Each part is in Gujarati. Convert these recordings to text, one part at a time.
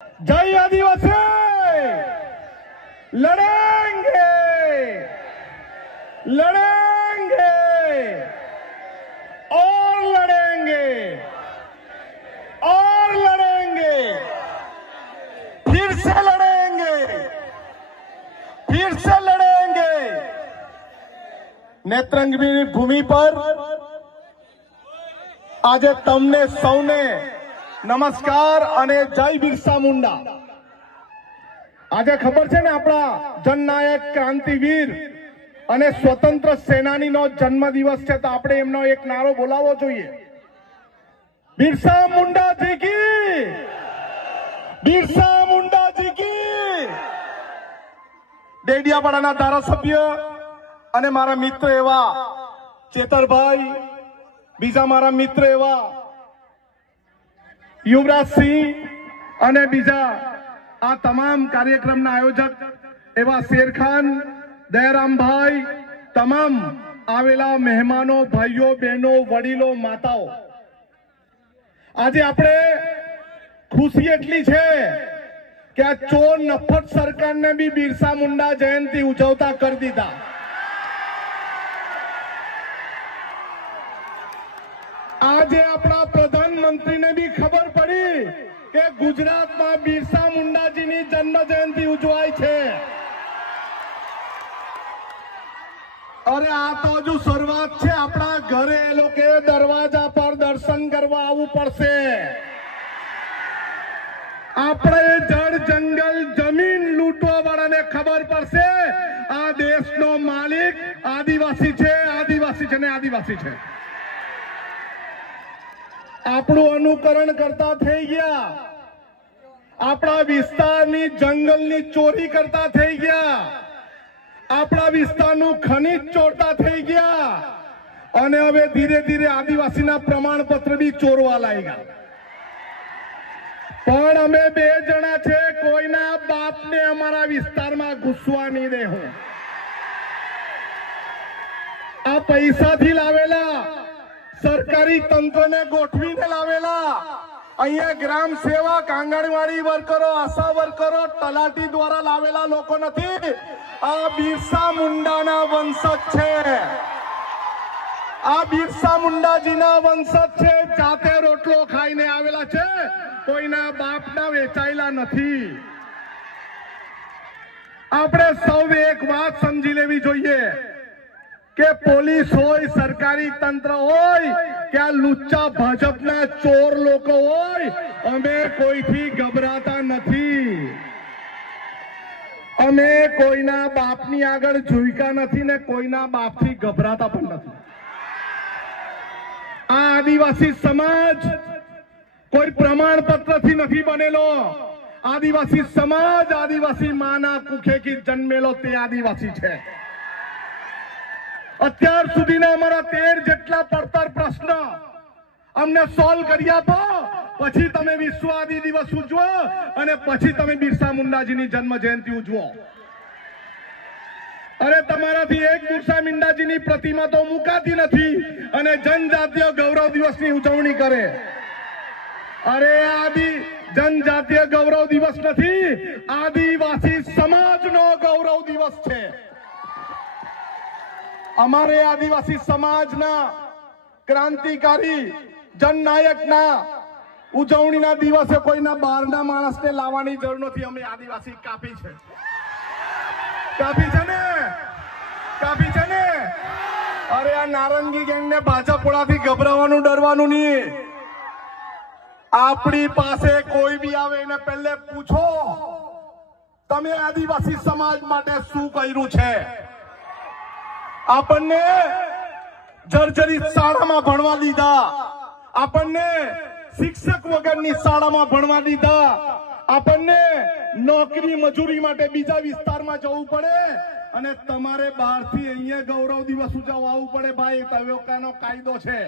जय आदिवासी लड़ेंगे लड़ेंगे और लड़ेंगे और लड़ेंगे फिर से लड़ेंगे फिर से लड़ेंगे। नेत्रंगी भूमि पर आज तमने सौने नमस्कार અને જય બિરસા મુંડા। આજે ખબર છે ને આપણા જનનાયક ક્રાંતિવીર અને સ્વતંત્ર સેનાનીનો જન્મદિવસ છે, તો આપણે એમનો એક નારો બોલાવવો જોઈએ, બિરસા મુંડાજી કી, બિરસા મુંડાજી કી। ડેડિયાપાડાના ધારાસભ્ય અને મારા મિત્ર એવા ચેતરભાઈ, બીજા મારા મિત્ર એવા युवराज सिंह અને બીજા આ તમામ કાર્યક્રમના આયોજક એવા શેરખાન, દયારામભાઈ, તમામ આવેલા મહેમાનો, ભાઈઓ, બહેનો, વડીલો, માતાઓ, આજે આપણે ખુશી એટલી છે કે આ ચોર નફટ સરકારને બી બિરસા મુંડા જયંતિ ઉજવતા કરી દીધા। આજે આપણા પ્રધાનમંત્રીને બી ખબર પડી કે ગુજરાતમાં બિરસા મુંડાજીની જન્મ જયંતિ ઉજવાય છે। અરે આ તો હજુ શરૂઆત છે। આપણા ઘરે એ લોકો દરવાજા પર દર્શન કરવા આવવું પડશે। આપણે જળ જંગલ જમીન લૂંટવા વાળાને ખબર પડશે આ દેશનો માલિક આદિવાસી છે, આદિવાસી છે ને આદિવાસી છે। આપણું અનુકરણ કરતા થઈ ગયા, આપણા વિસ્તારની જંગલની ચોરી કરતા થઈ ગયા, આપણા વિસ્તારનું ખનીજ ચોરતા થઈ ગયા અને હવે ધીરે ધીરે આદિવાસીના પ્રમાણપત્ર બી ચોરવા લાગ્યા। પણ અમે બે જણા છે, કોઈના બાપને અમારા વિસ્તારમાં ઘૂસવા નહીં દેવું। આ પૈસાથી લાવેલા सरकारी तंत्र ने गोठवीने लावेला अहींया ग्राम सेवक, आंगणवाड़ी वर्करो, आशा वर्करो, तलाटी द्वारा लावेला लोको नथी, आ बिरसा मुंडाना वंशज छे। आ बिरसा मुंडाजीना वंशज छे, जाते रोटलो खाईने आवेला छे, कोईना बापना वेचायेला नथी। आपणे सौए एक वात समजी लेवी जोईए કે પોલીસ હોય, સરકારી તંત્ર હોય કે આ લુચ્ચા ભાજપના ચોર લોકો હોય, અમે કોઈથી ગભરાતા નથી। અમે કોઈના બાપની આગળ ઝૂક્યા નથી ને કોઈના બાપથી ગભરાતા પણ નથી। આ આદિવાસી સમાજ કોઈ પ્રમાણપત્રથી નથી બનેલો। આદિવાસી સમાજ આદિવાસી માના કુખેથી જન્મેલો તે આદિવાસી છે। અત્યાર સુધીના અમારા 13 જેટલા પડતર પ્રશ્ન અમને સોલ્વ કરી આપો, પછી તમે વિશ્વ આદિ દિવસ ઉજવો અને પછી તમે બિરસા મુંડાજીની જન્મ જયંતિ ઉજવો। અરે તમારાથી એક બિરસા મુંડાજીની પ્રતિમા તો મુકાતી નથી અને જનજાતીય ગૌરવ દિવસની ઉજવણી કરે। અરે આદિ જનજાતીય ગૌરવ દિવસ નથી, આદિવાસી સમાજનો ગૌરવ દિવસ છે। અમાरे आदिवासी समाजना क्रांतिकारी जननायकना उजवણીના દિવસે કોઈના બહારના માણસને લાવવાની જરૂર નથી। અમે આદિવાસી કાફી છે, કાફી છે ને, કાફી છે ને। અરે આ નારંગી ગેંગને ભાજપવાળાથી ગભરાવાનું, ડરવાનું નહીં। આપણી પાસે કોઈ બી આવે એને પહેલે પૂછો તમે આદિવાસી સમાજ માટે શું કર્યું છે। આપણને જર્જરિત શાળામાં ભણવા દીધા, આપણને શિક્ષક વગરની શાળામાં ભણવા દીધા, આપણને નોકરી મજૂરી માટે બીજા વિસ્તારમાં જવું પડે અને તમારે બહારથી અહીંયા ગૌરવ દિવસ ઉજવવા આવવું પડે। ભાઈ તવેકાનો કાયદો છે।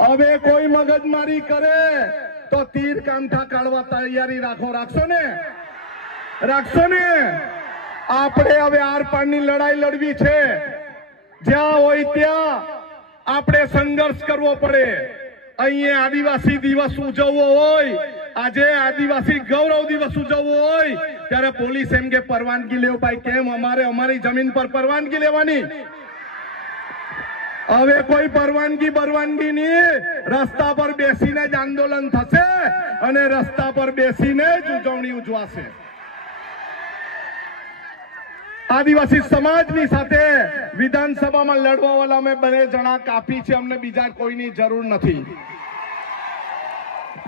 હવે કોઈ મગજમારી કરે તો તીર કાંઠા કાઢવા તૈયારી રાખો। રાખશો ને, રાખશો ને। આપણે હવે આર પારની લડાઈ લડવી છે। જ્યાં હોય ત્યાં આપણે સંઘર્ષ કરવો પડે। અહીંયા આદિવાસી દિવસ ઉજવવો હોય આજે આદિવાસી ગૌરવ દિવસ ઉજવવો હોય ત્યારે પોલીસ એમ કે પરવાનગી લેવો. ભાઈ કેમ અમારે અમારી જમીન પર પરવાનગી લેવાની? હવે કોઈ પરવાનગી નહીં, રસ્તા પર બેસીને જ આંદોલન થશે અને રસ્તા પર બેસીને જ ઉજવણી ઉજવાશે. આદિવાસી સમાજની સાથે વિધાનસભામાં લડવા વાળા અમે 2 જણા કાફી છે, અમને બીજા કોઈની જરૂર નથી.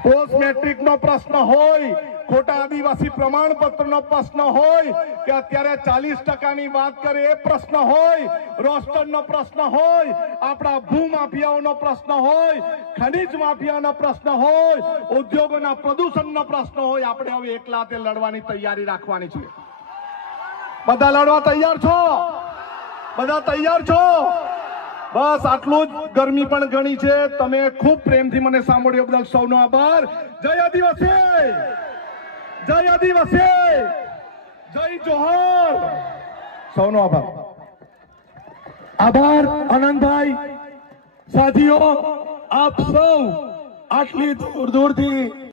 પોસ્ટ મેટ્રિક નો પ્રશ્ન હોય, ખોટા આદિવાસી પ્રમાણપત્ર નો પ્રશ્ન હોય કે અત્યારે 40% ની વાત કરે એ પ્રશ્ન હોય, રોસ્ટર નો પ્રશ્ન હોય, આપણા ભૂમાફિયાઓનો પ્રશ્ન હોય, ખનીજ માફિયાનો પ્રશ્ન હોય, ઉદ્યોગોના પ્રદૂષણનો પ્રશ્ન હોય, આપણે હવે એકલા તે લડવાની તૈયારી રાખવાની છે. બધા લડવા તૈયાર છો? બધા તૈયાર છો? બસ આટલું જ. ગરમી પણ ઘણી છે. તમે ખૂબ પ્રેમથી મને સાંભળ્યો બદલ સૌનો આભાર. જય આદિવાસી, જય આદિવાસી, જય જોહર. સૌનો આભાર. આભાર આનંદભાઈ. સાથીઓ, આપ સૌ આટલી દૂર દૂરથી